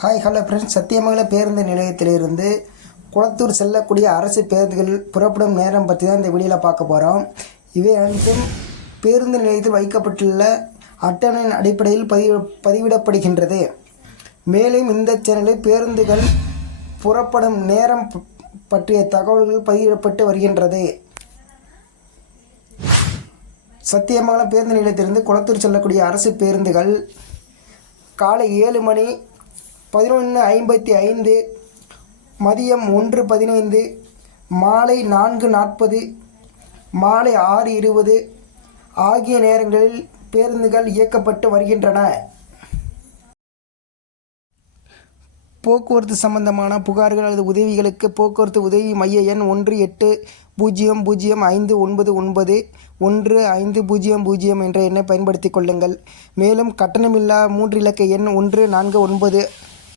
Hi hello friends சத்தியமங்கல பேருந்து நிலையத்திலிருந்து குளத்தூர் செல்லக்கூடிய அரசு பேருந்துகள் புறப்படும் நேரம் பற்றி தான் இந்த வீடியோவில் பார்க்க போகிறோம் இவை அனைத்தும் பேருந்து நிலையத்தில் வைக்கப்பட்டுள்ள அட்டவணையின் அடிப்படையில் பதிவு பதிவிடப்படுகின்றது. மேலும் இந்த சேனலில் பேருந்துகள் புறப்படும் நேரம் பற்றிய தகவல்கள் பதிவிடப்பட்டு வருகின்றது. சத்தியமங்கலம் பேருந்து நிலையத்திலிருந்து குளத்தூர் செல்லக்கூடிய அரசு பேருந்துகள் காலை ஏழு மணி பதினொன்று ஐம்பத்தி ஐந்து மதியம் ஒன்று பதினைந்து மாலை நான்கு நாற்பது மாலை ஆறு இருபது ஆகிய நேரங்களில் பேருந்துகள் இயக்கப்பட்டு வருகின்றன. போக்குவரத்து சம்பந்தமான புகார்கள் அல்லது உதவிகளுக்கு போக்குவரத்து உதவி மைய எண் ஒன்று எட்டு பூஜ்ஜியம் பூஜ்ஜியம் ஐந்து ஒன்பது ஒன்பது ஒன்று ஐந்து பூஜ்ஜியம் பூஜ்ஜியம் என்ற எண்ணை பயன்படுத்திக் கொள்ளுங்கள். மேலும் கட்டணமில்லா மூன்று இலக்க எண் ஒன்று நான்கு ஒன்பது